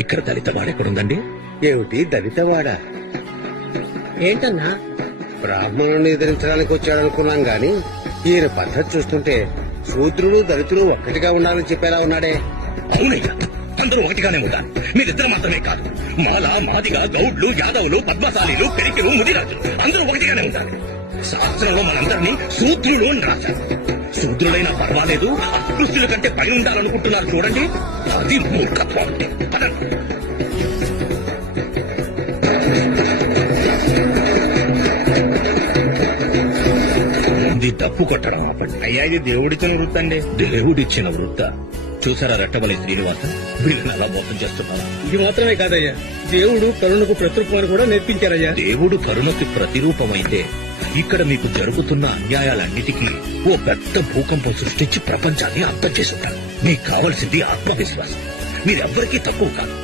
ఇక్కడ దళితవాడ ఎక్కడుందండి? ఏమిటి దళితవాడ? ఏంటన్నా? బ్రాహ్మణుని ఎదిరించడానికి వచ్చాడనుకున్నాం గాని ఈయన పద్ధతి చూస్తుంటే శూద్రుడు దళితులు ఒక్కటిగా ఉండాలని చెప్పేలా ఉన్నాడే. అవునయ్యా, అందరూ ఒకటిగానే ఉంటారు. మీరిద్దరు మాత్రమే కాదు, మాల, మాదిగ, గౌడ్లు, యాదవులు, పద్మశాలీలు, పెరికిలు, ముదిరాజులు అందరూ ఒకటిగానే ఉంటారు. శాస్త్రంలో మనందరినీ శూద్రులు అని రాశారు. శూద్రులైనా పర్వాలేదు, అదృష్టుల కంటే పైన ఉండాలనుకుంటున్నారు చూడండి, అది మూర్ఖత్వం. పదండి. ముందు డప్పు కొట్టడం ఆపండి. అయ్యా, ఇది దేవుడిచ్చిన వృత్తి అండి. దేవుడిచ్చిన వృత్త చూసారా? రెట్టబలి శ్రీనివాస, వీళ్ళని అలా మోసం చేస్తున్నారా? ఇది మాత్రమే కాదయ్యా, దేవుడు కరుణకు ప్రతిరూపాన్ని కూడా నేర్పించారయ్యా. దేవుడు కరుణకి ప్రతిరూపమైతే ఇక్కడ మీకు జరుగుతున్న అన్యాయాలన్నిటికీ ఓ పెద్ద భూకంపం సృష్టించి ప్రపంచాన్ని అర్థం చేసుంటారు. మీకు కావలసింది ఆత్మవిశ్వాసం. మీరెవ్వరికీ తక్కువ కాదు.